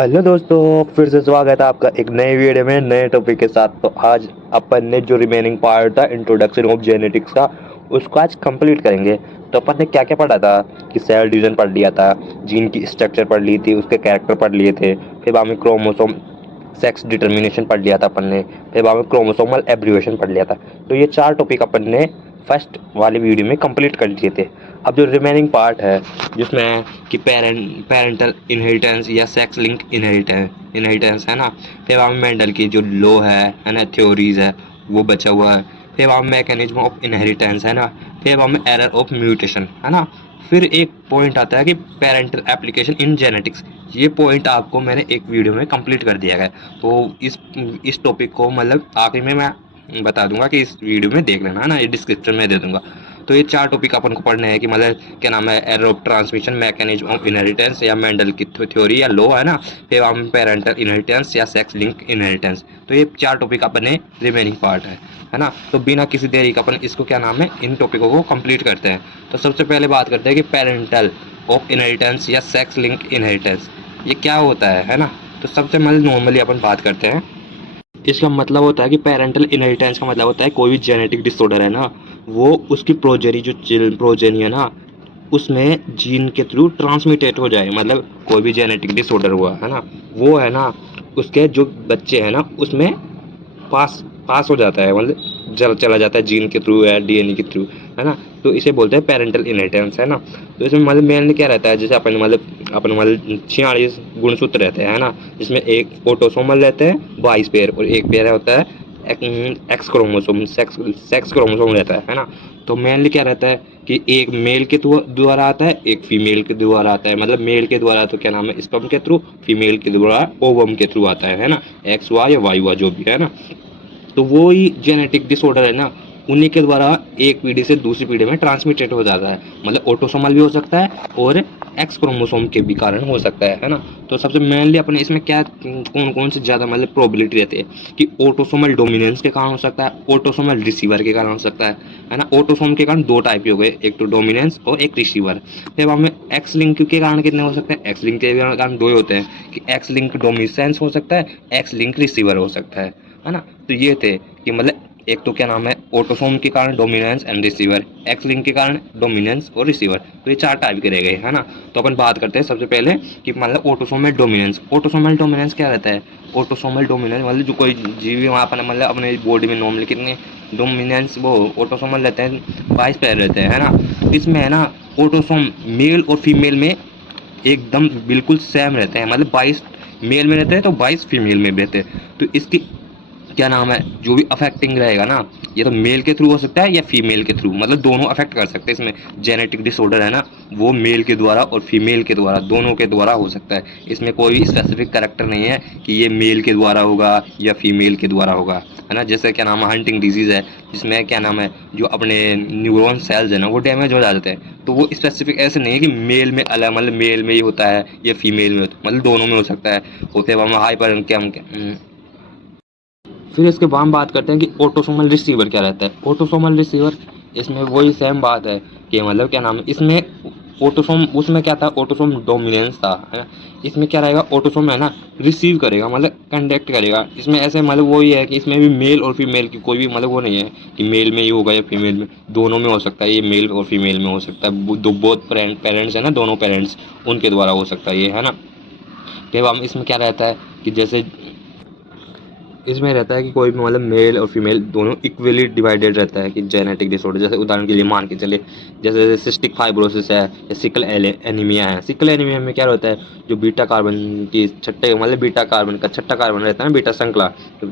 Hello दोस्तों, फिर से स्वागत है आपका एक नए वीडियो में नए टॉपिक के साथ। तो आज अपन ने जो रिमेनिंग पार्ट था इंट्रोडक्शन ऑफ जेनेटिक्स का, उसको आज कंप्लीट करेंगे। तो अपन ने क्या क्या पढ़ा था कि सेल डिवीजन पढ़ लिया था, जीन की स्ट्रक्चर पढ़ ली थी, उसके कैरेक्टर पढ़ लिए थे, फिर बाद में क्रोमोसोम सेक्स डिटर्मिनेशन पढ़ लिया था अपन ने, फिर बाद में क्रोमोसोमल एब्रिवेशन पढ़ लिया था। तो ये 4 टॉपिक अपन ने फर्स्ट वाली वीडियो में कंप्लीट कर लिए थे। अब जो रिमेनिंग पार्ट है जिसमें कि पेरेंटल इनहेरिटेंस या सेक्स लिंक इनहेरिटेंस है ना, फिर वहाँ मेंडल की जो लॉ है ना, थ्योरीज है, वो बचा हुआ है। फिर वहाँ मैकेनिज्म ऑफ इनहेरिटेंस है ना, फिर वहाँ में एरर ऑफ म्यूटेशन है ना। फिर एक पॉइंट आता है कि पेरेंटल एप्लीकेशन इन जेनेटिक्स। ये पॉइंट आपको मैंने एक वीडियो में कंप्लीट कर दिया है। तो इस टॉपिक को मतलब आखिर में मैं बता दूंगा कि इस वीडियो में देख लेना है ना, ये डिस्क्रिप्शन में दे दूंगा। तो ये 4 टॉपिक अपन को पढ़ने हैं कि मतलब क्या नाम है, error of transmission, mechanism of inheritance या मेंडल की थ्योरी या लॉ है ना, फिर हम पेरेंटल इनहेरिटेंस या सेक्स लिंक इनहेरिटेंस। तो ये 4 टॉपिक अपने रिमेनिंग पार्ट है ना। तो बिना किसी देरी का अपन इसको क्या नाम है, इन टॉपिकों को कंप्लीट करते हैं। तो सबसे पहले बात करते हैं कि पेरेंटल ऑफ इनहेरिटेंस या सेक्स लिंक इनहेरिटेंस ये क्या होता है ना। तो सबसे मतलब नॉर्मली अपन बात करते हैं, इसका मतलब होता है कि पेरेंटल इनहेरिटेंस का मतलब होता है कोई भी जेनेटिक डिसऑर्डर है ना, वो उसकी प्रोजेनी जो प्रोजेनी है ना, उसमें जीन के थ्रू ट्रांसमिटेड हो जाए। मतलब कोई भी जेनेटिक डिसऑर्डर हुआ है ना, वो है ना, उसके जो बच्चे हैं ना उसमें पास पास हो जाता है, मतलब चला जाता है जीन के थ्रू या डीएनए के थ्रू है ना। तो इसे बोलते हैं पेरेंटल इनहेरिटेंस है ना। तो इसमें मतलब मेनली क्या रहता है, जैसे अपन 46 गुणसूत्र रहते हैं ना, जिसमें एक ऑटोसोमल रहते हैं 22 पेयर और एक पेयर होता है एक्स क्रोमोसोम, सेक्स क्रोमोसोम रहता है ना। तो मेनली क्या रहता है कि एक मेल के द्वारा आता है, एक फीमेल के द्वारा आता है। मतलब मेल के द्वारा तो क्या नाम है, स्पर्म के थ्रू, फीमेल के द्वारा ओवम के थ्रू आता है ना, एक्स हुआ या वाई हुआ जो भी है ना। तो वो ही जेनेटिक डिसऑर्डर है ना, उन्हीं के द्वारा एक पीढ़ी से दूसरी पीढ़ी में ट्रांसमिटेड हो जाता है। मतलब ऑटोसोमल भी हो सकता है और एक्स क्रोमोसोम के भी कारण हो सकता है ना। तो सबसे मेनली अपने इसमें क्या कौन कौन से ज़्यादा मतलब प्रोबेबिलिटी रहती है कि ऑटोसोमल डोमिनेंस के कारण हो सकता है, ऑटोसोमल रिसीवर के कारण हो सकता है ना। ऑटोसोम के कारण 2 टाइप के हो गए, एक तो डोमिनेंस और एक रिसीवर। फिर हमें एक्स लिंक के कारण कितने हो सकते हैं, एक्स लिंक के कारण 2 ही होते हैं कि एक्स लिंक डोमिनेंस हो सकता है, एक्स लिंक रिसीवर हो सकता है ना। तो ये थे कि मतलब एक तो क्या नाम है, ऑटोसोम के कारण dominance and receiver, x link के कारण डोमिनेंस और रिसीवर। तो ये 4 टाइप के रह गए है ना। तो अपन बात करते हैं सबसे पहले कि मतलब ऑटोसोमल डोमिनेंस। ऑटोसोमल डोमिनेंस क्या रहता है, ऑटोसोमल डोमिनेंस मतलब जो कोई जीव भी वहाँ पर मतलब अपने बॉडी में नॉर्मली कितने डोमिनेंस वो ऑटोसोमल रहते हैं, 22 पैर रहते हैं है ना। इसमें है ना ऑटोसोम मेल और फीमेल में एकदम बिल्कुल सेम रहते हैं। मतलब 22 मेल में रहते हैं तो 22 फीमेल में भी रहते हैं। तो इसकी क्या नाम है, जो भी अफेक्टिंग रहेगा ना, ये तो मेल के थ्रू हो सकता है या फीमेल के थ्रू, मतलब दोनों अफेक्ट कर सकते हैं। इसमें जेनेटिक डिसऑर्डर है ना, वो मेल के द्वारा और फीमेल के द्वारा, दोनों के द्वारा हो सकता है। इसमें कोई भी स्पेसिफिक कैरेक्टर नहीं है कि ये मेल के द्वारा होगा या फीमेल के द्वारा होगा है ना। जैसे क्या नाम है, हंटिंग डिजीज़ है, जिसमें क्या नाम है, जो अपने न्यूरॉन सेल्स है ना वो डैमेज हो जाते हैं। तो वो स्पेसिफिक ऐसे नहीं है कि मेल में अलग, मतलब मेल में ही होता है या फीमेल में होता है, मतलब दोनों में हो सकता है। होते हम हाइपर क्या फिर इसके बाद हम बात करते हैं कि ऑटोसोमल रिसीवर क्या रहता है। ऑटोसोमल रिसीवर, इसमें वही सेम बात है कि मतलब क्या नाम है, इसमें ऑटोसोम, उसमें क्या था, ऑटोसोम डोमिनेंस था है ना। इसमें क्या रहेगा, ऑटोसोम है ना रिसीव करेगा, मतलब कंडक्ट करेगा। इसमें ऐसे मतलब वही है कि इसमें भी मेल और फीमेल की कोई भी मतलब वो नहीं है कि मेल में ही होगा या फीमेल में, दोनों में हो सकता है। ये मेल और फीमेल में हो सकता है, दो बोथ पेरेंट्स है ना, दोनों पेरेंट्स उनके द्वारा हो सकता है ये है ना। फिर हम इसमें क्या रहता है कि जैसे इसमें रहता है कि कोई भी मतलब मेल और फीमेल दोनों इक्वली डिवाइडेड रहता है कि जेनेटिक डिसऑर्डर, जैसे उदाहरण के लिए मान के चले, जैसे सिस्टिक फाइब्रोसिस है या सिकल एनीमिया है। सिकल एनीमिया में क्या होता है, जो बीटा कार्बन की छठे मतलब बीटा कार्बन का छठा कार्बन रहता है ना, बीटा श्रृंखला, तो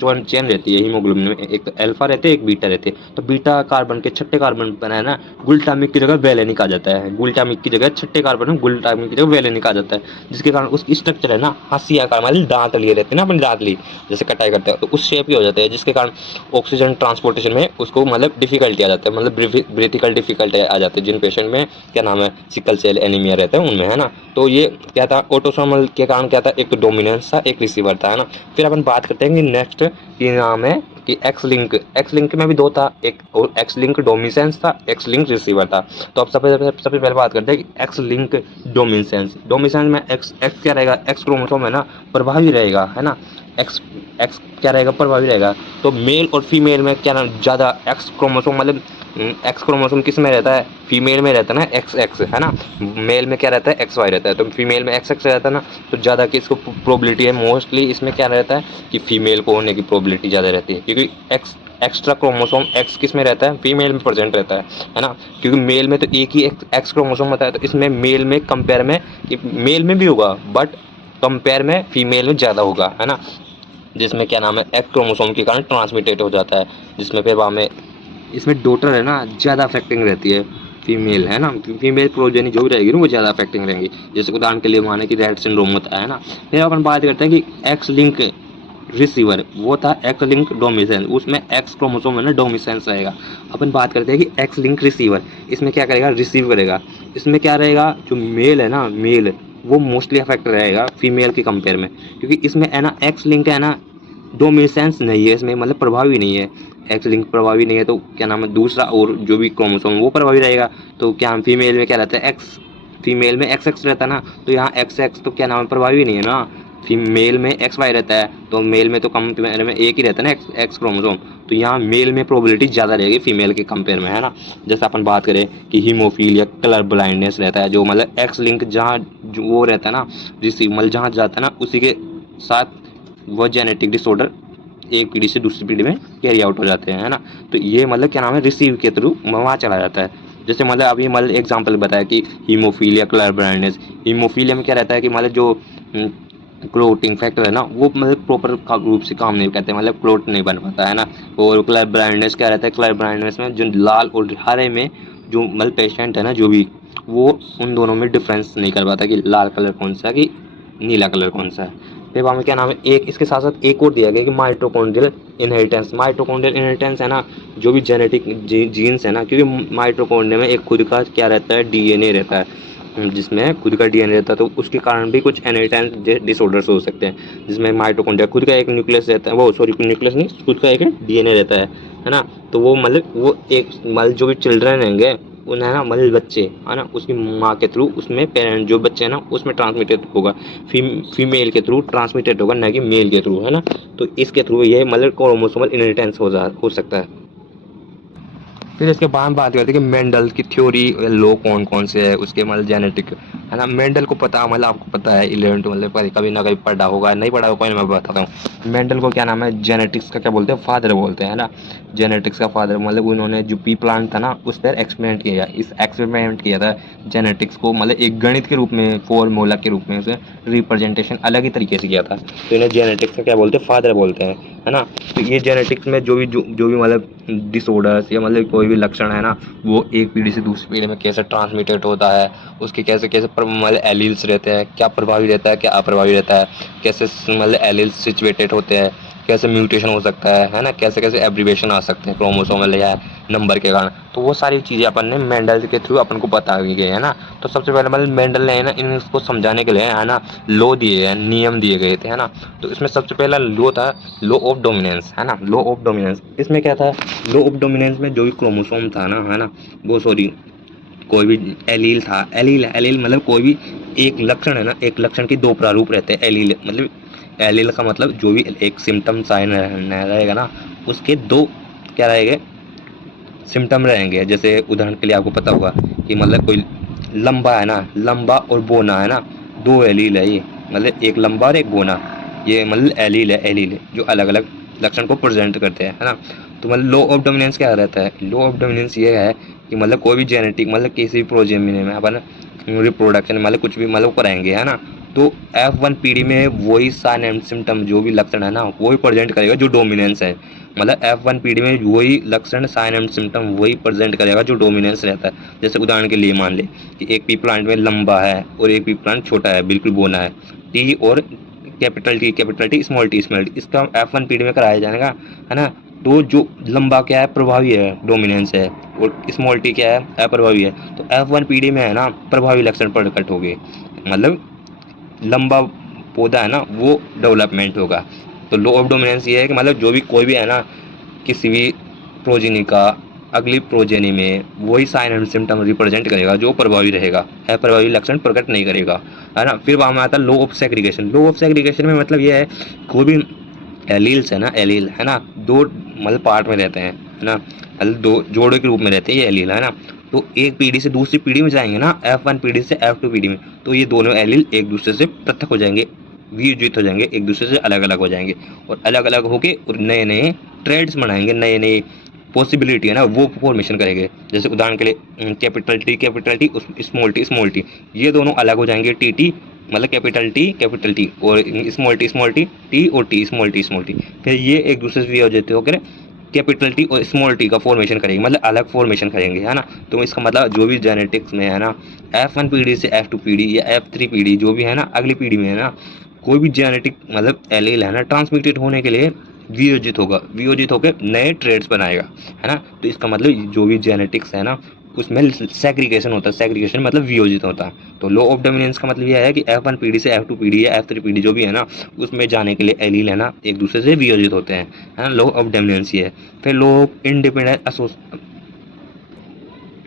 2 चेन रहती है हीमोग्लोबिन में, एक तो अल्फा रहते हैं एक बीटा रहते हैं। तो बीटा कार्बन के छठे कार्बन पर है ना गुल्टामिक की जगह वैलेनिक आ जाता है, गुल्टामिक की जगह छठे कार्बन में गुल्टामिक की जगह वैलेनिक आ जाता है, जिसके कारण उसकी स्ट्रक्चर है ना हाथी आकार, मतलब दांत लिए रहते हैं ना अपनी दांत ली जैसे कटाई करते हैं, तो उस शेप ही हो जाते हैं, जिसके कारण ऑक्सीजन ट्रांसपोर्टेशन में उसको मतलब डिफिकल्टी आ जाता है, मतलब ब्रीथिकल डिफिकल्टी आ जाती है जिन पेशेंट में क्या नाम है सिकल सेल एनीमिया रहता है उनमें है ना। तो ये क्या था, ऑटोसोमल के कारण क्या था, एक तो डोमिनेंस था, एक रिसीवर था है ना। फिर अपन बात करते हैं कि नेक्स्ट की नाम है कि एक्स लिंक में भी दो था, एक और एक्स लिंक डोमिनेंस था, एक्स लिंक रिसीवर था। तो अब सबसे पहले बात करते हैं कि एक्स लिंक डोमिनेंस में एक्स एक्स क्या रहेगा, एक्स क्रोमोसोम है ना प्रभावी रहेगा, है ना, एक्स एक्स क्या रहेगा प्रभावी रहेगा। तो मेल और फीमेल में क्या ना ज़्यादा एक्स क्रोमोसोम मतलब एक्स क्रोमोसोम किस में रहता है, फीमेल में रहता है ना एक्स एक्स, है ना, मेल में क्या रहता है एक्स वाई रहता है, तो फीमेल में एक्स एक्स रहता है ना, तो ज़्यादा की इसको प्रोबेबिलिटी है, मोस्टली इसमें क्या रहता है कि फीमेल को होने की प्रोबेबिलिटी ज़्यादा रहती है, क्योंकि एक्स एक्स्ट्रा क्रोमोसोम एक्स किस में रहता है, फीमेल में प्रेजेंट रहता है ना, क्योंकि मेल में तो एक ही एक्स क्रोमोसोम होता है, तो इसमें मेल में कंपेयर में मेल में भी होगा बट कंपेयर में फीमेल में ज़्यादा होगा, है ना, जिसमें क्या नाम है एक्स क्रोमोसोम के कारण ट्रांसमिटेड हो जाता है, जिसमें फिर में इसमें डॉटर है ना ज़्यादा अफेक्टिंग रहती है, फीमेल है ना, फीमेल प्रोजेनी जो भी रहेगी ना वो ज़्यादा अफेक्टिंग रहेंगी, जैसे उदाहरण के लिए माने कि रेट सिंड्रोम होता है ना। फिर अपन बात करते हैं कि एक्स लिंक रिसीवर, वो था एक्स लिंक डोमिनेंस, उसमें एक्स क्रोमोसोम है ना डोमिनेंस रहेगा। अपन बात करते हैं कि एक्स लिंक रिसीवर, इसमें क्या करेगा रिसीव करेगा, इसमें क्या रहेगा जो मेल है ना मेल वो मोस्टली अफेक्ट रहेगा फीमेल के कंपेयर में, क्योंकि इसमें है ना एक्स लिंक है ना डोमिनेंस नहीं है इसमें, मतलब प्रभावी नहीं है, एक्स लिंक प्रभावी नहीं है, तो क्या नाम है दूसरा और जो भी क्रोमोसोम वो प्रभावी रहेगा। तो क्या फीमेल में क्या रहता है एक्स, फीमेल में एक्स एक्स रहता है ना, तो यहाँ एक्स एक्स तो क्या नाम है प्रभावी नहीं है ना, फीमेल में एक्स वाई रहता है, तो मेल में तो कम में एक ही रहता है ना एक्स एक्स क्रोमोसोम, तो यहाँ मेल में प्रोबेबिलिटी ज़्यादा रहेगी फीमेल के कंपेयर में, है ना। जैसे अपन बात करें कि हीमोफीलिया कलर ब्लाइंडनेस रहता है, जो मतलब एक्स लिंक जहाँ वो रहता है ना रिसीव मतलब जहाँ जाता है ना उसी के साथ वो जेनेटिक डिसऑर्डर एक पीढ़ी से दूसरी पीढ़ी में कैरी आउट हो जाते हैं, है ना। तो ये मतलब क्या नाम है रिसीव के थ्रू वहाँ चला जाता है। जैसे मतलब अभी मतलब एग्जांपल बताया कि हीमोफीलिया कलर ब्लाइंडनेस, हीमोफीलिया में क्या रहता है कि मतलब जो क्लोटिंग फैक्टर है ना वो मतलब प्रॉपर रूप से काम नहीं करते, मतलब क्लोट नहीं बन पाता है ना। और कलर ब्लाइंडनेस क्या रहता है, कलर ब्लाइंडनेस में जो लाल और हरे में जो मतलब पेशेंट है ना जो भी वो उन दोनों में डिफरेंस नहीं कर पाता कि लाल कलर कौन सा है कि नीला कलर कौन सा है। फिर वहाँ में क्या नाम है एक इसके साथ साथ एक और दिया गया कि माइटोकॉन्ड्रियल इनहेरिटेंस है ना, जो भी जेनेटिक जीन्स है ना, क्योंकि माइटोकॉन्ड्रिया में एक खुद का क्या रहता है डीएनए रहता है, जिसमें खुद का डीएनए रहता है, तो उसके कारण भी कुछ इनहेरिटेंस डिसऑर्डर्स हो सकते हैं, जिसमें माइटोकॉन्ड्रिया खुद का एक न्यूक्लियस रहता है, वो सॉरी न्यूक्लियस नहीं खुद का एक डीएनए रहता है ना। तो वो मतलब वो एक मतलब जो भी चिल्ड्रन रहेंगे उन्हें ना मतलब बच्चे है ना उसकी माँ के थ्रू उसमें पेरेंट जो बच्चे हैं ना उसमें ट्रांसमिटेड होगा, फीमेल के थ्रू ट्रांसमिटेड होगा ना कि मेल के थ्रू, है ना। तो इसके थ्रू ये मतलब क्रोमोसोमल इनहेरिटेंस हो सकता है। फिर इसके बाद हम बात करते हैं कि मेंडल की थ्योरी लो कौन कौन से है उसके मतलब जेनेटिक, है ना। मेंडल को पता मतलब आपको पता है 11 मतलब कभी ना कभी पढ़ा होगा, नहीं पढ़ा होगा मैं बताता हूँ। मेंडल को क्या नाम है जेनेटिक्स का क्या बोलते हैं फादर बोलते हैं ना, जेनेटिक्स का फादर, मतलब उन्होंने जो पी प्लांट था ना उस पर एक्सपेरिमेंट किया था जेनेटिक्स को, मतलब एक गणित के रूप में फॉर्मूला के रूप में उसे रिप्रेजेंटेशन अलग ही तरीके से किया था, तो इन्हें जेनेटिक्स का क्या बोलते हैं फादर बोलते हैं, है ना। तो ये जेनेटिक्स में जो भी मतलब डिसऑर्डर्स या मतलब कोई भी लक्षण है ना वो एक पीढ़ी से दूसरी पीढ़ी में कैसे ट्रांसमिटेड होता है, उसके कैसे कैसे मतलब एलील्स रहते हैं, क्या प्रभावी रहता है क्या अप्रभावी रहता है, कैसे मतलब एलील्स सिचुएटेड होते हैं, कैसे म्यूटेशन हो सकता है ना, कैसे कैसे एब्रीवेशन आ सकते हैं क्रोमोसोमल या नंबर के कारण, तो वो सारी चीज़ें अपन ने मेंडल के थ्रू अपन को बता दी गई है ना। तो सबसे पहले मतलब मेंडल ने है ना इनको समझाने के लिए है ना लॉ दिए हैं, नियम दिए गए थे, है ना। तो इसमें सबसे पहला लॉ था लॉ ऑफ डोमिनेंस, है ना, लॉ ऑफ डोमिनेंस। इसमें क्या था लॉ ऑफ डोमिनेंस में जो भी क्रोमोसोम था ना, है ना, वो सॉरी कोई भी एलील था, एलील मतलब कोई भी एक लक्षण है ना, एक लक्षण के दो प्रारूप रहते हैं, एलील मतलब एलील का मतलब जो भी एक सिम्टम साइन रहेगा ना उसके दो क्या रहेंगे सिम्टम रहेंगे। जैसे उदाहरण के लिए आपको पता होगा कि मतलब कोई लंबा है ना, लंबा और बोना है ना, दो एलील है ये, मतलब एक लंबा और एक बोना, ये मतलब एलील है जो अलग अलग लक्षण को प्रेजेंट करते हैं, है ना। तो मतलब लो ऑफ डोमिनेंस क्या रहता है, लो ऑफ डोमिनेंस ये है कि मतलब कोई भी जेनेटिक मतलब किसी भी प्रोजेमिनी में अपन रिप्रोडक्शन मतलब कुछ भी मतलब कराएंगे, है ना, तो F1 पीढ़ी में वही साइन एंड सिम्टम जो भी लक्षण है ना वही प्रेजेंट करेगा जो डोमिनेंस है, मतलब F1 पीढ़ी में वही लक्षण साइन एंड सिम्टम वही प्रेजेंट करेगा जो डोमिनेंस रहता है। जैसे उदाहरण के लिए मान ले कि एक पी प्लांट में लंबा है और एक पी प्लांट छोटा है बिल्कुल बोना है, टी और कैपिटल टी स्मॉल टी, इसका F1 पीढ़ी में कराया जाएगा, है ना। तो जो लंबा क्या है प्रभावी है डोमिनेंस है और स्मॉल टी क्या है अप्रभावी है, तो F1 पीढ़ी में है ना प्रभावी लक्षण प्रकट हो गए, मतलब लंबा पौधा है ना वो डेवलपमेंट होगा। तो लो ऑफ डोमिनेंस ये है कि मतलब जो भी कोई भी है ना किसी भी प्रोजेनी का अगली प्रोजेनी में वही साइन एंड सिम्टम रिप्रेजेंट करेगा जो प्रभावी रहेगा, अप्रभावी लक्षण प्रकट नहीं करेगा, है ना। फिर वहाँ में आता है law of segregation. Law of segregation में मतलब ये है, कोई भी एलील्स है ना, एलील है ना, दो मतलब पार्ट में रहते हैं, है ना, मतलब दो जोड़े के रूप में रहते हैं ये एलील, है ना। तो एक पीढ़ी से दूसरी पीढ़ी में जाएंगे ना, F1 पीढ़ी से F2 पीढ़ी में, तो ये दोनों एलील एक दूसरे से पृथक हो जाएंगे, वियोजित हो जाएंगे, एक दूसरे से अलग अलग हो जाएंगे, और अलग अलग होके और नए नए ट्रेड्स बनाएंगे, नए नए पॉसिबिलिटी है ना वो फॉर्मेशन करेंगे। जैसे उदाहरण के लिए कैपिटल टी स्मॉल टी, ये दोनों अलग हो जाएंगे, टी मतलब कैपिटल टी और स्मॉल टी और टी स्मॉल टी, फिर ये एक दूसरे से वियोजित होकर कैपिटल टी और स्मॉल टी का फॉर्मेशन करेंगे, मतलब अलग फॉर्मेशन करेंगे, है ना। तो इसका मतलब जो भी जेनेटिक्स में है ना, F1 पीढ़ी से F2 पीढ़ी या F3 पीढ़ी जो भी है ना अगली पीढ़ी में, है ना, कोई भी जेनेटिक मतलब एलील है ना ट्रांसमिटेड होने के लिए वियोजित होगा, वियोजित होकर नए ट्रेड्स बनाएगा, है ना। तो इसका मतलब जो भी जेनेटिक्स है ना उसमें सेग्रीगेशन होता है, सेग्रीगेशन मतलब वियोजित होता है। तो लो ऑफ डोमिनेंस का मतलब यह है कि F1 पीढ़ी से F2 पीढ़ी या F3 पीढ़ी जो भी है ना उसमें जाने के लिए एलील है ना एक दूसरे से वियोजित होते हैं, है ना। लो ऑफ डोमिनेंस ये है। फिर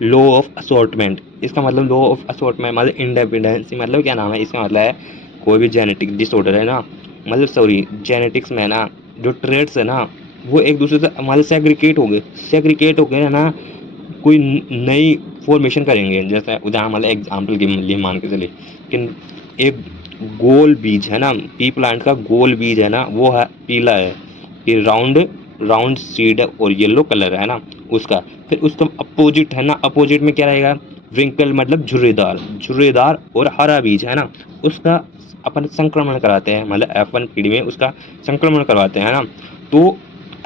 लो ऑफ असॉर्टमेंट, इसका मतलब लो ऑफ असॉर्टमेंट मतलब इंडिपेंडेंसी, मतलब क्या नाम है इसका मतलब है कोई भी जेनेटिक डिसऑर्डर है ना, मतलब सॉरी जेनेटिक्स में ना जो ट्रेड्स है ना वो एक दूसरे से हमारे सेग्रीगेट हो गए है ना, कोई नई फॉर्मेशन करेंगे। जैसे उदाहरण मतलब एग्जाम्पल के लिए मान के चलिए कि एक गोल बीज है ना, पी प्लांट का गोल बीज है ना वो है पीला है, कि राउंड राउंड सीड है और येलो कलर है ना उसका। फिर उसका अपोजिट है ना, अपोजिट में क्या रहेगा, व्रिंकल मतलब झुर्रेदार और हरा बीज है ना उसका अपन संक्रमण कराते हैं, मतलब F1 पीढ़ी में उसका संक्रमण करवाते हैं ना। तो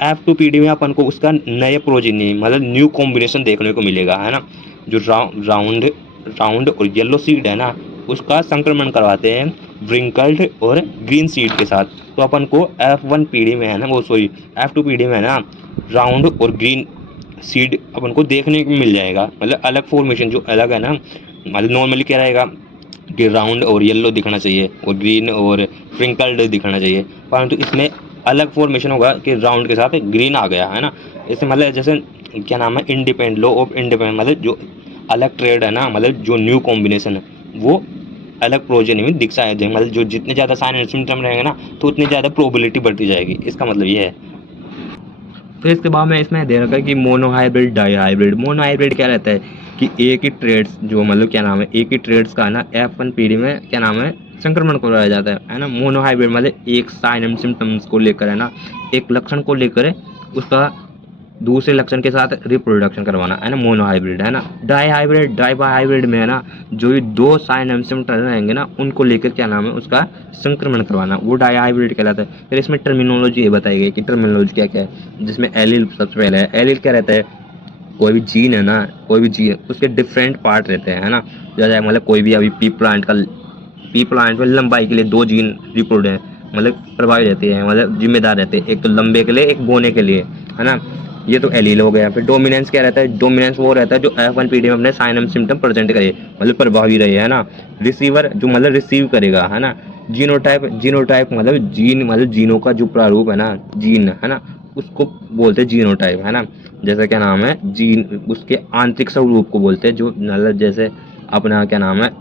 F2 पीढ़ी में अपन को उसका नए प्रोजेनी मतलब न्यू कॉम्बिनेशन देखने को मिलेगा, है ना। जो राउंड राउंड और येलो सीड है ना उसका संक्रमण करवाते हैं व्रिंकल्ड और ग्रीन सीड के साथ। तो अपन को F1 पीढ़ी में है ना वो सॉरी F2 पीढ़ी में है ना राउंड और ग्रीन सीड अपन को देखने को मिल जाएगा, मतलब अलग फॉर्मेशन जो अलग है ना, मतलब नॉर्मली क्या रहेगा कि राउंड और येलो दिखना चाहिए और ग्रीन और स्प्रिंकल्ड दिखना चाहिए, परंतु इसमें अलग फॉर्मेशन होगा कि राउंड के साथ ग्रीन आ गया, है ना। इससे मतलब जैसे क्या नाम है इंडिपेंडेंट, लो ऑफ इंडिपेंडेंट मतलब जो अलग ट्रेड है ना, मतलब जो न्यू कॉम्बिनेशन है वो अलग प्रोजेनी में दिख जाएगा, मतलब जो जितने ज़्यादा साइन एंड सिम्टम रहेंगे ना तो उतनी ज़्यादा प्रोबेबिलिटी बढ़ती जाएगी, इसका मतलब ये है। फिर इसके बाद में इसमें दे रखा है कि मोनोहाइब्रिड डाईहाइब्रिड। मोनोहाइब्रिड क्या रहता है कि एक ही ट्रेड्स जो मतलब क्या नाम है एक ही ट्रेड्स का ना F1 पीढ़ी में क्या नाम है संक्रमण करवाया जाता है ना। मोनोहाइब्रिड मतलब एक साइन एंड सिम्टम्स को लेकर है ना, एक लक्षण को लेकर उसका दूसरे लक्षण के साथ रिप्रोडक्शन करवाना, है ना, मोनोहाइब्रिड, है ना। डाईहाइब्रिड में है ना जो भी दो साइन एंड सिम्टम रहेंगे ना उनको लेकर क्या नाम है उसका संक्रमण करवाना, वो डाईहाइब्रिड कहलाता है। फिर इसमें टर्मिनोलॉजी ये बताई गई कि टर्मिनोलॉजी क्या क्या है, जिसमें एलील सबसे पहले है। एलील क्या रहता है, कोई भी जीन है ना, कोई भी जीन उसके डिफरेंट पार्ट रहते हैं, है ना। जैसे मतलब कोई भी अभी पी प्लांट में लंबाई के लिए दो जीन रिप्रोड्यूस मतलब प्रभावी रहते हैं, मतलब जिम्मेदार रहते हैं, एक तो लंबे के लिए एक बोने के लिए, है ना। ये तो एलील हो गया। फिर डोमिनेंस क्या रहता है, डोमिनेंस वो रहता है जो F1 पीढ़ी में अपने साइन एंड सिम्टम प्रेजेंट करे, मतलब प्रभावी रहे, है ना। रिसीवर जो मतलब रिसीव करेगा, है ना। जीनोटाइप मतलब जीनों का जो प्रारूप है ना, जीन है ना उसको बोलते हैं जीनोटाइप, है ना। जैसे क्या नाम है जीन उसके आंतरिक स्वरूप को बोलते हैं, जो मतलब जैसे अपना क्या नाम है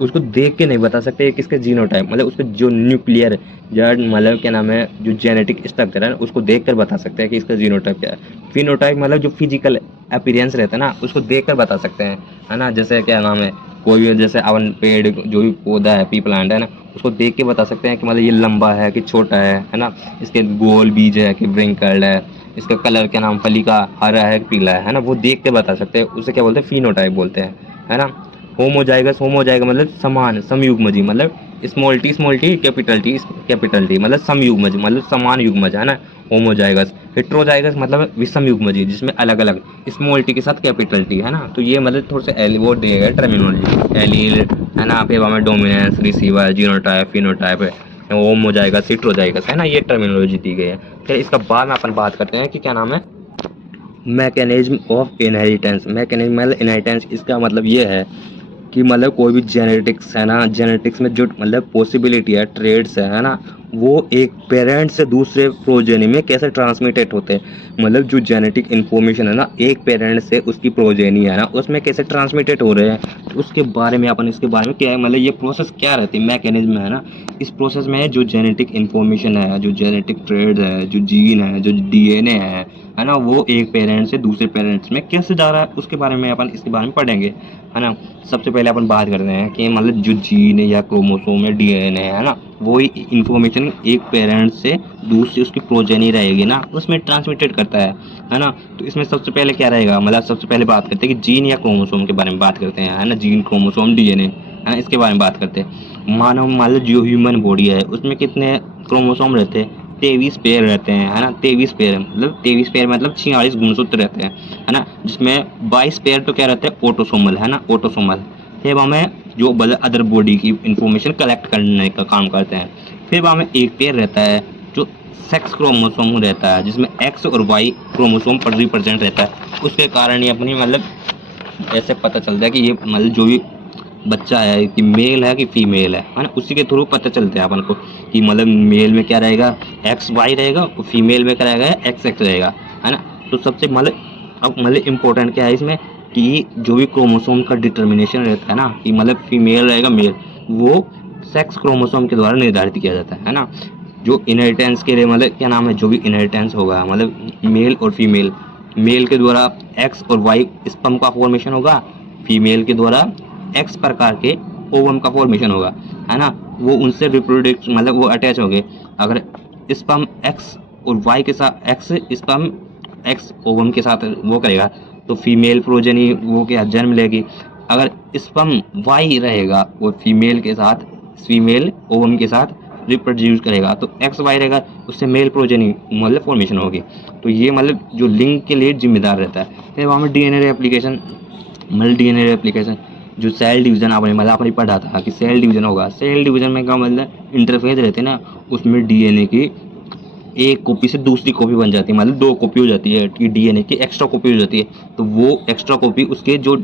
उसको देख के नहीं बता सकते किसका जीनोटाइप, मतलब उसका जो न्यूक्लियर जड़ मतलब क्या नाम है जो जेनेटिक स्ट्रक्चर है उसको देख कर बता सकते हैं कि इसका जीनोटाइप क्या है। फिनोटाइप मतलब जो फिजिकल अपीयरेंस रहता है ना उसको देख कर बता सकते हैं, है ना। जैसे क्या नाम है कोई भी जैसे अपन पेड़ जो भी पौधा है पी प्लांट है ना उसको देख के बता सकते हैं कि मतलब ये लंबा है कि छोटा है ना। इसके गोल बीज है कि व्रिंकल्ड है, इसका कलर क्या नाम फली का हरा है कि पीला है ना, वो देख के बता सकते हैं, उसे क्या बोलते हैं फिनोटाइप बोलते हैं, है ना। होमोजाइगस मतलब समान समयुग्मजी, मतलब स्मॉल टी कैपिटल टी मतलब समयुग्मज मतलब समान युग्मज, है ना होमोजाइगस। हेट्रोजाइगस मतलब विषम युग्मजी जिसमें अलग अलग स्मॉल टी के साथ कैपिटल टी, है ना। तो ये मतलब थोड़ा सा वो दिए गए टर्मिनोलॉजी एलील, है ना। फिर हमें dominance receiver genotype phenotype homozygous heterozygous, है ना, ये टर्मिनोलॉजी दी गई है। फिर इसका बाद में अपन बात करते हैं कि क्या नाम है मैकेनिज्म ऑफ इनहेरिटेंस। मैकेनिज्म मतलब इनहेरिटेंस, इसका मतलब ये है कि मतलब कोई भी जेनेटिक्स है ना, जेनेटिक्स में जो मतलब पॉसिबिलिटी है ट्रेड्स है ना वो एक पेरेंट से दूसरे प्रोजेनी में कैसे ट्रांसमिटेड होते हैं, मतलब जो जेनेटिक इन्फॉर्मेशन है ना एक पेरेंट से उसकी प्रोजेनी है ना उसमें कैसे ट्रांसमिटेड हो रहे हैं, तो उसके बारे में अपन इसके बारे में क्या है, मतलब ये प्रोसेस क्या रहती है, मैकेनिज्म है ना। इस प्रोसेस में जो जेनेटिक इन्फॉर्मेशन है, जो जेनेटिक ट्रेड्स है, जो जीन है, जो डीएनए है ना, वो एक पेरेंट से दूसरे पेरेंट्स में कैसे जा रहा है उसके बारे में अपन इसके बारे में पढ़ेंगे, है ना। सबसे पहले अपन बात करते हैं कि मतलब जो जीन या क्रोमोसोम या डीएनए है ना, वही इंफॉर्मेशन एक पेरेंट से दूसरी उसकी प्रोजेनी रहेगी ना उसमें ट्रांसमिटेड करता है ना। तो इसमें सबसे पहले क्या रहेगा, मतलब सबसे पहले बात करते हैं कि जीन या क्रोमोसोम के बारे में बात करते हैं, है ना। जीन, क्रोमोसोम, डीएनए, है ना, इसके बारे में बात करते हैं। मानव मतलब जो ह्यूमन बॉडी है उसमें कितने क्रोमोसोम रहते हैं, 23 पेयर रहते हैं, है ना। 23 पेयर मतलब 23 पेयर मतलब 46 गुणसूत्र रहते हैं, है ना। जिसमें 22 पेयर तो क्या रहते हैं, ऑटोसोमल, है ना, ऑटोसोमल। फिर हमें जो अदर बॉडी की इंफॉर्मेशन कलेक्ट करने का काम करते हैं। फिर हमें एक पेयर रहता है जो सेक्स क्रोमोसोम रहता है, जिसमें एक्स और वाई क्रोमोसोम पर रिप्रेजेंट रहता है। उसके कारण ये अपनी मतलब ऐसे पता चलता है कि ये मतलब जो भी बच्चा है कि मेल है कि फीमेल है ना, उसी के थ्रू पता चलता है अपन को कि मतलब मेल में क्या रहेगा, एक्स वाई रहेगा, और फीमेल में क्या रहेगा, एक्स एक्स रहेगा, है ना। तो सबसे मतलब अब मतलब इम्पोर्टेंट क्या है इसमें कि जो भी क्रोमोसोम का डिटर्मिनेशन रहता है ना कि मतलब फीमेल रहेगा मेल, वो सेक्स क्रोमोसोम के द्वारा निर्धारित किया जाता है ना। जो इनहेरिटेंस के लिए मतलब क्या नाम है, जो भी इनहेरिटेंस होगा मतलब मेल और फीमेल, मेल के द्वारा एक्स और वाई स्पर्म का फॉर्मेशन होगा, फीमेल के द्वारा एक्स प्रकार के ओवम का फॉर्मेशन होगा, है ना। वो उनसे रिप्रोडक्ट मतलब वो अटैच हो गए। अगर स्पर्म एक्स और वाई के साथ एक्स स्पर्म एक्स ओवम के साथ वो करेगा तो फीमेल प्रोजेनी वो क्या जन्म लेगी। अगर स्पर्म वाई रहेगा वो फीमेल के साथ, फीमेल ओवम के साथ रिप्रोड्यूस करेगा तो एक्स वाई रहेगा, उससे मेल प्रोजेनी मतलब फॉर्मेशन होगी। तो ये मतलब जो लिंक के लिए जिम्मेदार रहता है। फिर वहाँ में डीएनए रेप्लिकेशन, मतलब डीएनए रेप्लिकेशन जो सेल डिवीजन आपने मतलब आपने पढ़ा था कि सेल डिवीजन होगा। सेल डिवीजन में क्या मतलब इंटरफेस रहते हैं ना, उसमें डीएनए की एक कॉपी से दूसरी कॉपी बन जाती है, मतलब 2 कॉपी हो जाती है कि डीएनए की एक्स्ट्रा कॉपी हो जाती है। तो वो एक्स्ट्रा कॉपी उसके जो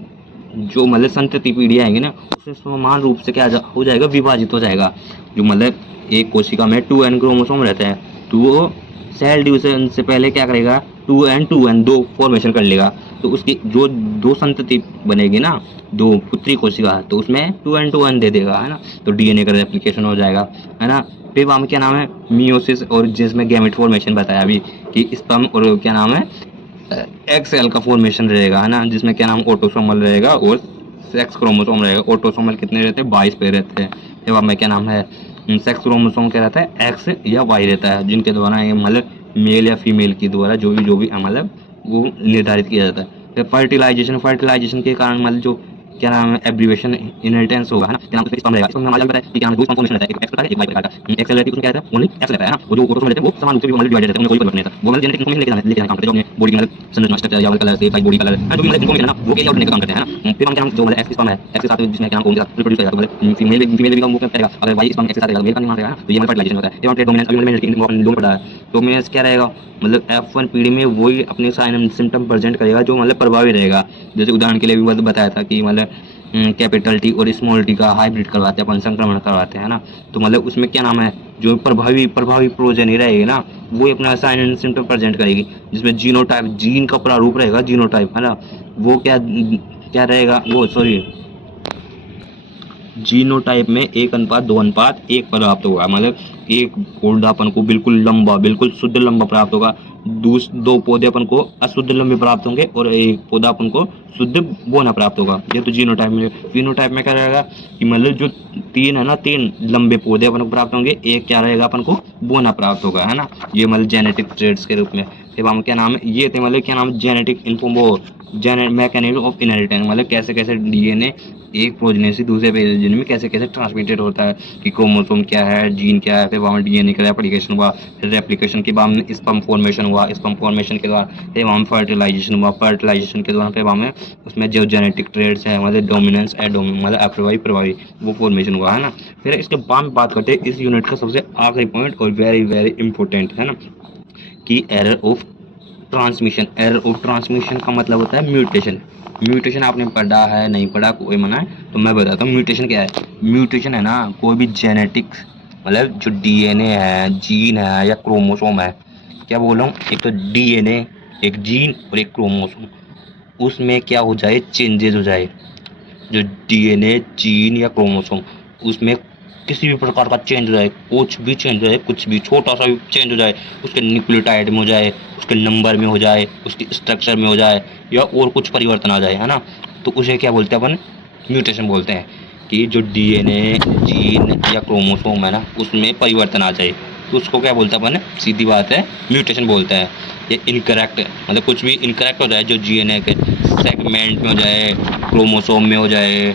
जो मतलब संतति पीढ़ी आएंगे ना उसमें समान रूप से क्या हो जाएगा, विभाजित हो जाएगा। जो मतलब एक कोशिका में 2n क्रोमोसोम रहता है, तो वो सेल डिवीजन से पहले क्या करेगा, 2n दो फॉर्मेशन कर लेगा। तो उसकी जो दो संतति बनेगी ना, दो पुत्री कोशिका, तो उसमें 2n दे देगा, है ना। तो डीएनए का रेप्लिकेशन हो जाएगा, है ना। फिर वहाँ में क्या नाम है, मियोसिस, और जिसमें गैमेट फॉर्मेशन बताया अभी कि स्पर्म और क्या नाम है एक्सएल का फॉर्मेशन रहेगा, है ना, जिसमें क्या नाम ऑटोसोमल रहेगा और सेक्स क्रोमोसोम रहेगा। ऑटोसोमल कितने रहते हैं, 22 पे रहते हैं। फिर वहाँ में क्या नाम है सेक्स क्रोमोसोम क्या रहता है, एक्स या वाई रहता है, जिनके द्वारा ये मतलब मेल या फीमेल के द्वारा जो भी मतलब वो निर्धारित किया जाता है। फिर फर्टिलाइजेशन, फर्टिलाइजेशन के कारण मतलब जो क्या नाम है एब्रीवेशन इनहेरिटेंस होगा, है ना। क्या नाम है स्पर्म रहेगा, स्पर्म में हमारा पता है कि क्या नाम है, दो स्पर्म फॉर्मेशन रहता है, एक एक्स प्रकार है एक वाई प्रकार का। एक्सेल रहती है उसमें क्या रहता है, ओनली एक्स रहता है ना। वो जो ऑटोसोमल रहते हैं वो समान रूप से भी मतलब डिवाइडेड रहते हैं, उनमें कोई परिवर्तन नहीं रहता। वो मतलब जेनेटिक इन्फॉर्मेशन लेके काम करते हैं, जो अपने बॉडी की मतलब संरचना स्ट्रक्चर या कलर शेप बॉडी कलर है, जो भी मतलब इन्फॉर्मेशन है ना वो कैरी आउट करने का काम करते हैं, है ना। फिर हम क्या नाम जो मतलब एक्स स्पर्म है, एक्स के साथ जिसमें क्या नाम उनके साथ रिप्रोड्यूस करेगा, तो मतलब फीमेल भी काम करेगा। अगर वाई स्पर्म एक्स के साथ रहेगा तो मेल का निर्माण रहेगा, तो ये मतलब फर्टिलाइजेशन होता है। फिर हम डोमिनेंस, अभी मतलब लोग पढ़ा है, डोमिनेंस क्या रहेगा, मतलब F1 पीढ़ी में वही अपने साइन एंड सिम्टम प्रेजेंट करेगा जो मतलब प्रभावी रहेगा। जैसे उदाहरण के लिए भी बताया था कि मतलब कैपिटल टी और स्मॉल टी का हाइब्रिड करवाते हैं अपन, संक्रमण करवाते हैं ना। तो मतलब उसमें क्या नाम है, जो प्रभावी प्रभावी प्रोजेनी रहेगी ना वो अपना साइन एंड सिम्टम प्रेजेंट करेगी, जिसमें जीनोटाइप, जीन का प्रारूप रहेगा जीनोटाइप, है ना। वो क्या क्या रहेगा, वो सॉरी जीनोटाइप में 1:2:1 प्राप्त होगा, मतलब एक पौधा अपन को बिल्कुल लंबा, बिल्कुल शुद्ध लंबा प्राप्त होगा, दो पौधे अपन को अशुद्ध लंबे प्राप्त होंगे, और एक पौधा अपन को शुद्ध बोना प्राप्त होगा। ये तो जीनोटाइप में। फिनोटाइप में क्या रहेगा कि मतलब जो तीन है ना, 3 लंबे पौधे अपन को प्राप्त होंगे, एक क्या रहेगा अपन को बोना प्राप्त होगा, है ना। ये मतलब जेनेटिक ट्रेड्स के रूप में। फिर हम क्या नाम है, ये थे मतलब क्या नाम है genetic info mechanism of inheritance, मतलब कैसे कैसे डीएनए एक प्रोजेनी से दूसरे प्रोजेनी में कैसे कैसे ट्रांसमिटेड होता है, कि क्रोमोसोम क्या है, जीन क्या है, फिर वहाँ डीएनए का रेप्लिकेशन हुआ, फिर रेप्लिकेशन के बाद में स्पर्म फॉर्मेशन हुआ, स्पर्म फॉर्मेशन के बाद फिर वहाँ फर्टिलाइजेशन हुआ, फर्टिलाइजेशन के दौरान फिर वहाँ में उसमें जो जेनेटिक ट्रेड्स हैं मतलब डोमिनेंस मतलब अप्रभावी प्रभावी वो फॉर्मेशन हुआ, है ना। फिर इसके बाद में बात करते हैं इस यूनिट का सबसे आखिरी पॉइंट और वेरी वेरी इंपॉर्टेंट, है ना, कि error of transmission. Error of transmission का मतलब होता है म्यूटेशन। म्यूटेशन आपने पढ़ा है, नहीं पढ़ा कोई मना है, तो मैं बताता हूँ म्यूटेशन क्या है। म्यूटेशन है ना कोई भी जेनेटिक मतलब जो डीएनए है, जीन है या क्रोमोसोम है, क्या बोल रहा हूँ, एक तो डीएनए, एक जीन और एक क्रोमोसोम, उसमें क्या हो जाए, चेंजेस हो जाए। जो डीएनए, जीन या क्रोमोसोम, उसमें किसी भी प्रकार का चेंज हो जाए, कुछ भी चेंज हो जाए, कुछ भी छोटा सा भी चेंज हो जाए, उसके न्यूक्लियोटाइड में हो जाए, उसके नंबर में हो जाए, उसकी स्ट्रक्चर में हो जाए, या और कुछ परिवर्तन आ जाए, है ना, तो उसे क्या बोलते हैं अपन, म्यूटेशन बोलते हैं। कि जो डीएनए, जीन या क्रोमोसोम है ना, उसमें परिवर्तन आ जाए, तो उसको क्या बोलते हैं अपन, सीधी बात है, म्यूटेशन बोलते हैं। ये इनकरेक्ट, मतलब कुछ भी इनकरेक्ट हो जाए, जो जीएनए के सेगमेंट में हो जाए, क्रोमोसोम में हो जाए,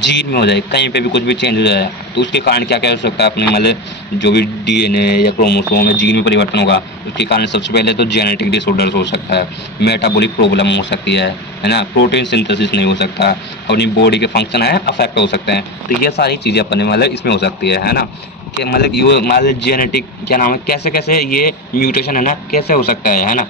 जीन में हो जाए, कहीं पे भी कुछ भी चेंज हो जाए, तो उसके कारण क्या क्या हो सकता है अपने, मतलब जो भी डीएनए या क्रोमोसोम या जीन में परिवर्तन होगा, उसके कारण सबसे पहले तो जेनेटिक डिसऑर्डर्स हो सकता है, मेटाबॉलिक प्रॉब्लम हो सकती है ना, प्रोटीन सिंथेसिस नहीं हो सकता, अपनी बॉडी के फंक्शन है अफेक्ट हो सकते हैं। तो ये सारी चीज़ें अपने मतलब इसमें हो सकती है ना, कि मतलब ये मतलब जेनेटिक क्या नाम है, कैसे कैसे ये म्यूटेशन है ना, कैसे हो सकता है ना,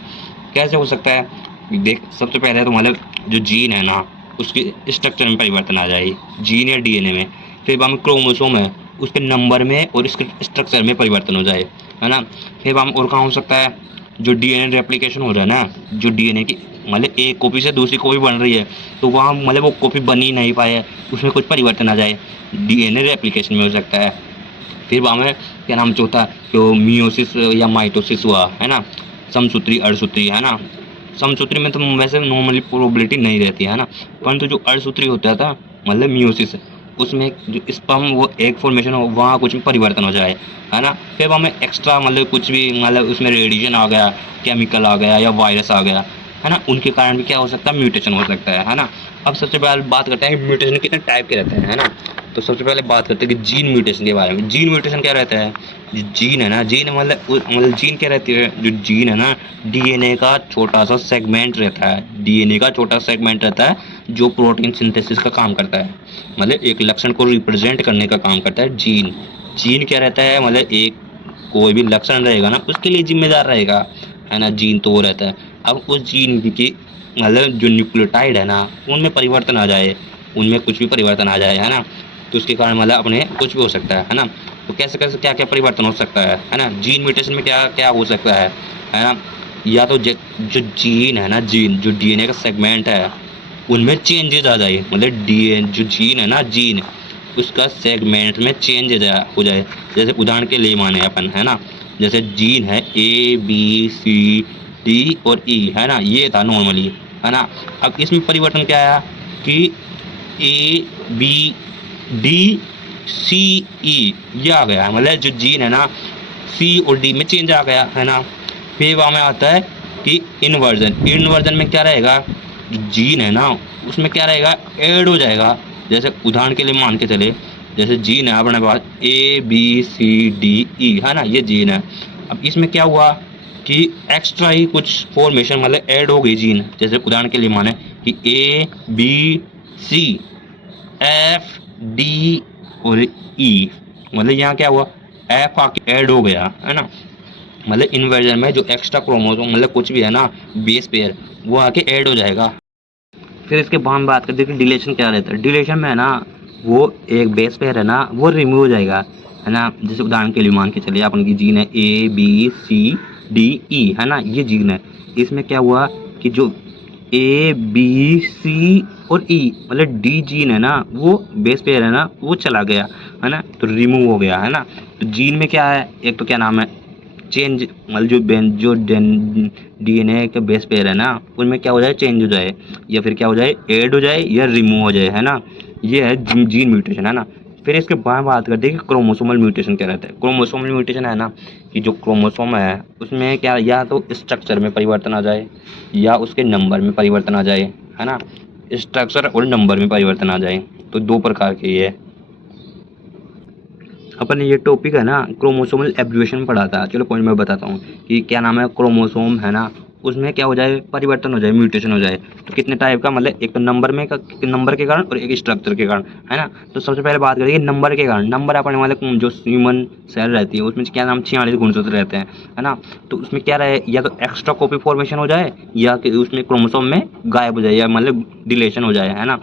कैसे हो सकता है। देख, सबसे पहले तो मतलब जो जीन है ना, उसके स्ट्रक्चर में परिवर्तन आ जाए, जीन या डीएनए में। फिर बाद में क्रोमोसोम है, उसके नंबर में और इसके स्ट्रक्चर में परिवर्तन हो जाए, है ना। फिर बाद में और कहाँ हो सकता है, जो डीएनए रेप्लिकेशन हो रहा है ना, जो डीएनए की मतलब एक कॉपी से दूसरी कॉपी बन रही है, तो वहाँ मतलब वो कॉपी बन ही नहीं पाए, उसमें कुछ परिवर्तन आ जाए, डीएनए रेप्लिकेशन में हो सकता है। फिर वहाँ में क्या नाम चौथा, जो मियोसिस या माइटोसिस हुआ, है ना, समसूत्री अर्धसूत्री, है ना। समसूत्री में तो वैसे नॉर्मली प्रोबेबिलिटी नहीं रहती है ना, परंतु जो अर्धसूत्री होता था, मतलब मियोसिस, उसमें जो स्पर्म वो एग फॉर्मेशन हो, वहाँ कुछ परिवर्तन हो जाए, है ना। फिर वहाँ में एक्स्ट्रा मतलब कुछ भी मतलब उसमें रेडिएशन आ गया, केमिकल आ गया या वायरस आ गया, है ना, उनके कारण भी क्या हो सकता है, म्यूटेशन हो सकता है ना। अब सबसे पहले बात करते हैं कि म्यूटेशन कितने टाइप के रहते हैं, है ना। तो सबसे पहले बात करते हैं कि जीन म्यूटेशन के बारे में। जीन म्यूटेशन क्या रहता है, जो जीन है ना, जीन मतलब जीन क्या रहती है, जो जीन है ना, डीएनए का छोटा सा सेगमेंट रहता है, डीएनए का छोटा सेगमेंट रहता है, जो प्रोटीन सिंथेसिस का काम करता है, मतलब एक लक्षण को रिप्रेजेंट करने का काम करता है जीन। जीन क्या रहता है, मतलब एक कोई भी लक्षण रहेगा ना, उसके लिए जिम्मेदार रहेगा, है ना, जीन तो वो रहता है। अब उस जीन की मतलब जो न्यूक्लियोटाइड है ना, उनमें परिवर्तन आ जाए, उनमें कुछ भी परिवर्तन आ जाए, है ना, तो उसके कारण मतलब अपने कुछ भी हो सकता है ना। तो कैसे कैसे क्या क्या परिवर्तन हो सकता है ना, जीन म्यूटेशन में क्या क्या हो सकता है ना। या तो जो जीन है ना, जीन जो डीएनए का सेगमेंट है, उनमें चेंजेस आ जाए, मतलब डीएन जो जीन है ना, जीन उसका सेगमेंट में चेंज हो जाए। जैसे उदाहरण के लिए माने अपन, है ना, जैसे जीन है ए बी सी डी और ई, है ना, ये था नॉर्मली, है ना। अब इसमें परिवर्तन क्या आया कि ए बी डी सी ई ये आ गया, मतलब जो जीन है ना, सी और डी में चेंज आ गया, है ना। फिर वहाँ में आता है कि इन्वर्जन, इन्वर्जन में क्या रहेगा, जो जीन है ना, उसमें क्या रहेगा, ऐड हो जाएगा। जैसे उदाहरण के लिए मान के चले, जैसे जीन है अपने पास ए बी सी डी ई, है ना, ये जीन है। अब इसमें क्या हुआ कि एक्स्ट्रा ही कुछ फॉर्मेशन मतलब ऐड हो गई जीन। जैसे उदाहरण के लिए माने कि A B C F D और ई, मतलब यहाँ क्या हुआ, एफ आके ऐड हो गया, है ना। मतलब इन्वर्जन में जो एक्स्ट्रा क्रोमोसोम मतलब कुछ भी है ना, बेस पेयर, वो आके ऐड हो जाएगा। फिर इसके बाद हम बात करते हैं कि डिलेशन क्या रहता है। डिलेशन में है ना, वो एक बेस पेयर है ना, वो रिमूव हो जाएगा, है ना। जैसे उदाहरण के लिए मान के चलिए अपन की जीन है ए बी सी डी ई, है ना, ये जीन है। इसमें क्या हुआ कि जो ए बी सी और ई मतलब डी जीन है ना, वो बेस पेयर है ना, वो चला गया, है ना, तो रिमूव हो गया, है ना। तो जीन में क्या है, एक तो क्या नाम है, चेंज, मतलब जो डीएनए का बेस पेयर है ना, उनमें क्या हो जाए, चेंज हो जाए, या फिर क्या हो जाए, ऐड हो जाए या रिमूव हो जाए, है ना। ये है जीन म्यूटेशन, है ना। फिर इसके बाद बात करते हैं कि क्रोमोसोमल म्यूटेशन क्या रहता है। क्रोमोसोमल म्यूटेशन है ना, कि जो क्रोमोसोम है उसमें क्या, या तो स्ट्रक्चर में परिवर्तन आ जाए, या उसके नंबर में परिवर्तन आ जाए, है ना। स्ट्रक्चर और नंबर में परिवर्तन आ जाए, तो दो प्रकार के ये अपन ये टॉपिक है ना, क्रोमोसोमल एब्रिविएशन पढ़ा था। चलो पॉइंट मैं बताता हूँ कि क्या नाम है, क्रोमोसोम है ना, उसमें क्या हो जाए, परिवर्तन हो जाए, म्यूटेशन हो जाए। तो कितने टाइप का, मतलब एक तो नंबर में नंबर के कारण और एक स्ट्रक्चर के कारण, है ना। तो सबसे पहले बात करेंगे नंबर के कारण। नंबर अपने वाले जो ह्यूमन सेल रहती है, उसमें क्या नाम 46 गुणसूत्र रहते हैं, है ना। तो उसमें क्या रहे, या तो एक्स्ट्रा कॉपी फॉर्मेशन हो जाए, या कि उसमें क्रोमोसोम में गायब हो जाए, या मतलब डिलेशन हो जाए, है ना।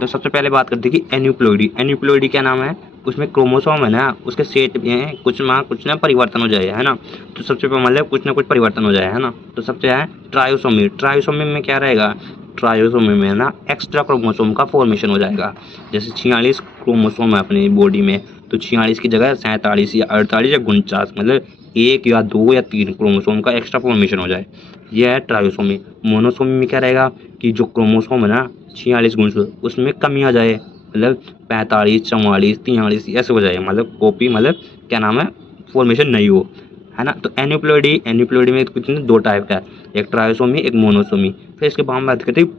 तो सबसे पहले बात करते हैं कि एन्यूप्लॉइडी। एन्यूप्लॉइडी क्या नाम है, उसमें क्रोमोसोम है ना, उसके सेट में कुछ ना परिवर्तन हो जाए, है ना। तो सबसे पहले मतलब कुछ ना कुछ परिवर्तन हो जाए, है ना। तो सबसे है ट्रायोसोमी। ट्रायोसोमी में क्या रहेगा, ट्रायोसोमी में ना एक्स्ट्रा क्रोमोसोम का फॉर्मेशन हो जाएगा। जैसे 46 क्रोमोसोम है अपनी बॉडी में, तो 46 की जगह 47 या 48 या 49, मतलब 1 या 2 या 3 क्रोमोसोम का एक्स्ट्रा फॉर्मेशन हो जाए, यह है ट्रायोसोमी। मोनोसोमी में क्या रहेगा कि जो क्रोमोसोम है ना 46 गुण से, उसमें कमी आ जाए, मतलब 45, 44, 43 ऐसे हो जाए, मतलब कॉपी, मतलब क्या नाम है, फॉर्मेशन नहीं हो, है ना। तो एन्यूप्लॉइडी में कुछ दो टाइप का है, एक ट्रायोसोमी एक मोनोसोमी। फिर इसके बाद हम बात करते हैं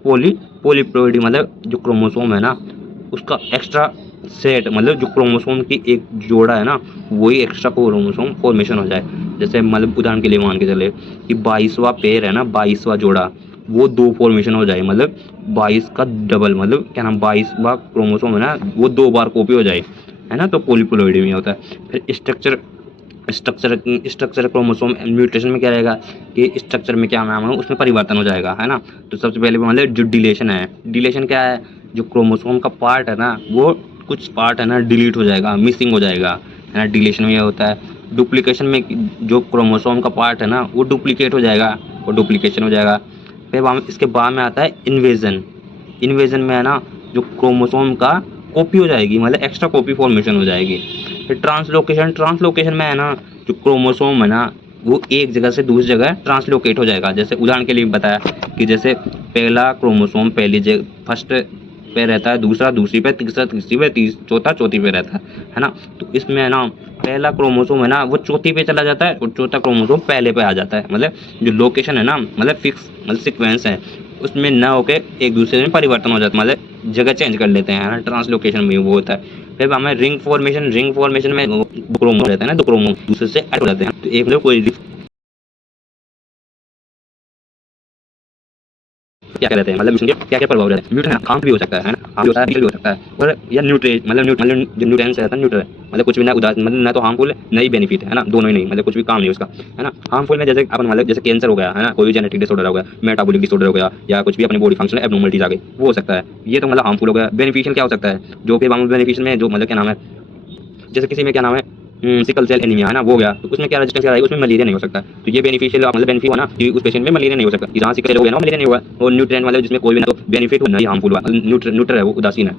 पॉलीप्लॉइडी, मतलब जो क्रोमोसोम है ना उसका एक्स्ट्रा सेट, मतलब जो क्रोमोसोम की एक जोड़ा है ना वही एक्स्ट्रा क्रोमोसोम फॉर्मेशन हो जाए। जैसे मतलब उदाहरण के लिए मान के चले कि 22वां पेयर है ना, 22वां जोड़ा, वो 2 फॉर्मेशन हो जाए, मतलब 22 का डबल, मतलब क्या नाम 22वां क्रोमोसोम है ना वो 2 बार कॉपी हो जाए, है ना। तो पॉलीप्लॉइडी में होता है। फिर स्ट्रक्चर क्रोमोसोम म्यूटेशन में क्या रहेगा कि स्ट्रक्चर में क्या नाम है उसमें परिवर्तन हो जाएगा, है ना। तो सबसे पहले मतलब जो डिलेशन है, डिलेशन क्या है, जो क्रोमोसोम का पार्ट है ना वो कुछ पार्ट है ना डिलीट हो जाएगा, मिसिंग हो जाएगा, है ना। डिलेशन में यह होता है। डुप्लीकेशन में जो क्रोमोसोम का पार्ट है ना वो डुप्लीकेट हो जाएगा, वो डुप्लीकेशन हो जाएगा। फिर इसके बाद में आता है इन्वेजन। इन्वेजन में है ना जो क्रोमोसोम का कॉपी हो जाएगी, मतलब एक्स्ट्रा कॉपी फॉर्मेशन हो जाएगी। फिर ट्रांसलोकेशन में है ना जो क्रोमोसोम है ना वो एक जगह से दूसरी जगह ट्रांसलोकेट हो जाएगा। जैसे उदाहरण के लिए बताया कि जैसे पहला क्रोमोसोम पहली जगह फर्स्ट पे रहता है, दूसरा दूसरी पे, तीसरा तीसरी पे, चौथा चौथी पे रहता है ना। तो इसमें है ना पहला क्रोमोसोम है ना वो चौथी पे चला जाता है और चौथा क्रोमोसोम पहले पे आ जाता है, मतलब जो लोकेशन है ना मतलब फिक्स, मतलब सीक्वेंस है उसमें न होके एक दूसरे में परिवर्तन हो जाता है, मतलब जगह चेंज कर लेते हैं, है ना। ट्रांसलोकेशन में वो होता है। फिर हमें रिंग फॉर्मेशन में दो क्रोमो रहता है ना, दो क्रोमो दूसरे से ऐड हो जाते हैं, तो एक मतलब कोई क्या कहते हैं, मतलब क्या क्या प्रभाव रहता है। म्यूटेशन काम भी हो सकता है ना, हार्म भी होता है, भी हो सकता है, और या न्यूट्रेट मतलब जो न्यूट्रेंस रहता है न्यूट्रल, मतलब कुछ भी ना उदास, मतलब ना तो हार्मफुल है ना ही बेनिफिट है ना, दोनों ही नहीं, मतलब कुछ भी काम नहीं उसका, है ना। हार्मफुल में जैसे अपन मतलब जैसे कैंसर हो गया, है ना, कोई भी जेनेटिक डिसऑर्डर हो गया, मेटाबॉलिक डिसऑर्डर हो गया, या कुछ भी अपनी बॉडी फंक्शन एबनॉर्मलिटीज आ गई, वो हो सकता है, ये तो मतलब हार्मफुल हो गया। बेनिफिशियल क्या हो सकता है, जो कि बेनिफिशियल में जो मतलब क्या नाम है, जैसे किसी में क्या नाम है सिकल सेल एनीमिया, है ना, वो हो गया, तो उसमें क्या रेजिस्टेंस आएगा, उसमें मलेरिया नहीं हो सकता। तो ये बेनिफिशियल मतलब बेनिफिट हुआ ना कि उस पेशेंट में मलेरिया नहीं हो सकता, जहाँ सिकल हो गया ना मलेरिया नहीं हुआ। और न्यूट्रिएंट वाले जिसमें कोई भी ना तो बेनिफिट हुआ, नहीं हार्मफुल हुआ, न्यूट्रल है, वो उदासीन है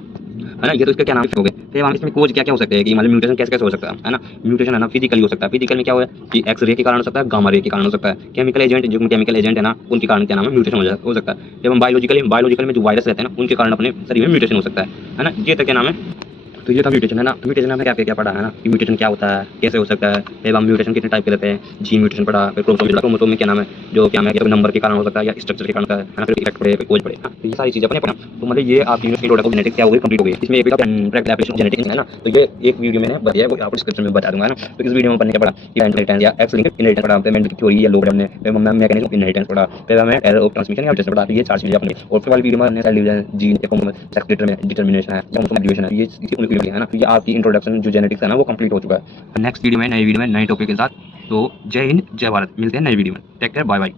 ना। ये तो इसके क्या नाम हो गए। फिर हम इसमें कोज क्या क्या हो सकते हैं कि मतलब म्यूटेशन कैसे कैसे हो सकता है ना। म्यूटेशन है ना फिजिकली हो सकता है। फिजिकल में क्या हुआ कि एक्स रे के कारण हो सकता है, गामा रे के कारण हो सकता है, केमिकल एजेंट, जो केमिकल एजेंट है ना उनके कारण क्या नाम है म्यूटेशन हो सकता है। जब हम बायोलॉजिकल में जो वायरस रहते हैं ना उनके कारण अपने शरीर में म्यूटेशन हो सकता है ना। ये तो क्या नाम है, तो ये था म्यूटेशन, है ना। म्यूटेशन में क्या क्या पढ़ा है ना कि म्यूटेशन क्या होता है, कैसे हो सकता है। फिर हम म्यूटेशन कितने टाइप के रहते हैं, जी म्यूटेशन पढ़ा, फिर क्रोमोसोम में क्या नाम है, जो क्या है नंबर के कारण हो सकता है या स्ट्रक्चर के कारण होता है ना। फिर इफेक्ट पड़े, फिर कोज पड़े, तो ये सारी चीजें अपने पढ़ा। तो मतलब ये आपकी इंट्रोडक्शन ऑफ जेनेटिक्स क्या हो गई, कंप्लीट हो गई। इसमें एक प्रैक्टिकल एप्लीकेशन जेनेटिक्स है ना, तो ये एक वीडियो मैंने बताया, वो आपको डिस्क्रिप्शन में बता दूंगा, है ना। तो इस वीडियो में पढ़ने क्या पढ़ा कि इनहेरिटेंस या एक्स लिंक्ड इनहेरिटेंस पढ़ा, पेमेंट की थ्योरी या लोग हमने, फिर मैकेनिज्म ऑफ इनहेरिटेंस पढ़ा, फिर हमें एरर ऑफ ट्रांसमिशन या म्यूटेशन पढ़ा। तो ये 4 चीजें अपनी। और फिर वाली वीडियो में हमने cell division, gene sex determination है, क्रोमोसोम है, ये उनकी वीडियो है ना। तो ये आपकी इंट्रोडक्शन जो जेनेटिक्स है ना वो कंप्लीट हो चुका है। नेक्स्ट वीडियो में नई टॉपिक के साथ। तो जय हिंद जय भारत, मिलते हैं नई वीडियो में, टेक केयर, बाय बाय।